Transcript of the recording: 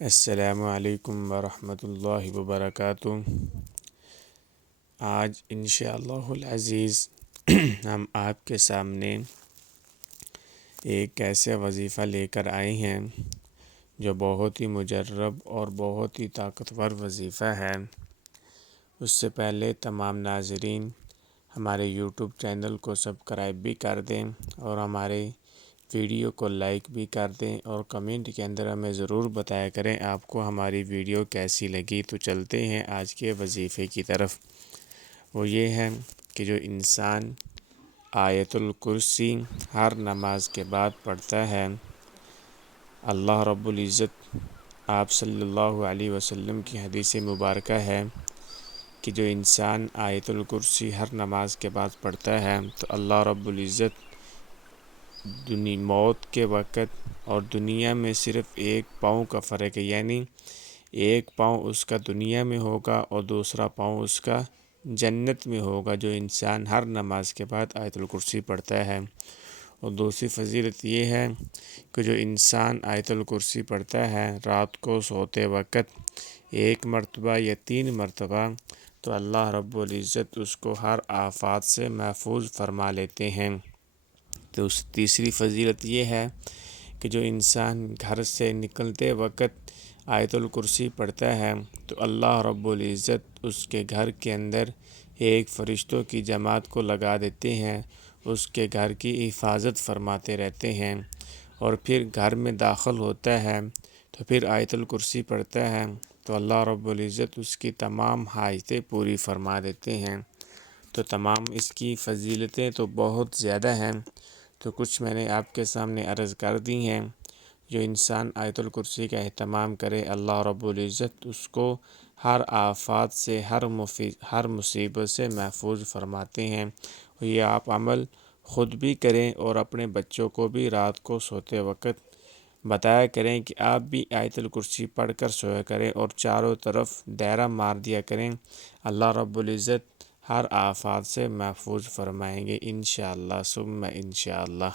السلام علیکم ورحمۃ اللہ وبرکاتہ۔ آج انشاءاللہ العزیز ہم آپ کے سامنے ایک ایسے وظیفہ لے کر آئے ہیں جو بہت ہی مجرب اور بہت ہی طاقتور وظیفہ ہے۔ اس سے پہلے تمام ناظرین ہمارے یوٹیوب چینل کو سبسکرائب بھی کر دیں اور ہمارے ویڈیو کو لائک بھی کر دیں، اور کمنٹ کے اندر ہمیں ضرور بتایا کریں آپ کو ہماری ویڈیو کیسی لگی۔ تو چلتے ہیں آج کے وظیفے کی طرف۔ وہ یہ ہے کہ جو انسان آیت الکرسی ہر نماز کے بعد پڑھتا ہے، اللہ رب العزت آپ صلی اللہ علیہ وسلم کی حدیث مبارکہ ہے کہ جو انسان آیت الکرسی ہر نماز کے بعد پڑھتا ہے تو اللہ رب العزت موت کے وقت اور دنیا میں صرف ایک پاؤں کا فرق ہے، یعنی ایک پاؤں اس کا دنیا میں ہوگا اور دوسرا پاؤں اس کا جنت میں ہوگا، جو انسان ہر نماز کے بعد آیت الکرسی پڑھتا ہے۔ اور دوسری فضیلت یہ ہے کہ جو انسان آیت الکرسی پڑھتا ہے رات کو سوتے وقت ایک مرتبہ یا 3 مرتبہ، تو اللہ رب العزت اس کو ہر آفات سے محفوظ فرما لیتے ہیں۔ تو تیسری فضیلت یہ ہے کہ جو انسان گھر سے نکلتے وقت آیت الکرسی پڑھتا ہے تو اللہ رب العزت اس کے گھر کے اندر ایک فرشتوں کی جماعت کو لگا دیتے ہیں، اس کے گھر کی حفاظت فرماتے رہتے ہیں۔ اور پھر گھر میں داخل ہوتا ہے تو پھر آیت الکرسی پڑھتا ہے تو اللہ رب العزت اس کی تمام حاجتیں پوری فرما دیتے ہیں۔ تو تمام اس کی فضیلتیں تو بہت زیادہ ہیں، تو کچھ میں نے آپ کے سامنے عرض کر دی ہیں۔ جو انسان آیت الکرسی کا اہتمام کرے اللہ رب العزت اس کو ہر آفات سے ہر مصیبت سے محفوظ فرماتے ہیں۔ یہ آپ عمل خود بھی کریں اور اپنے بچوں کو بھی رات کو سوتے وقت بتایا کریں کہ آپ بھی آیت الکرسی پڑھ کر سویا کریں اور چاروں طرف دائرہ مار دیا کریں، اللہ رب العزت ہر آفات سے محفوظ فرمائیں گے انشاءاللہ ثم انشاءاللہ۔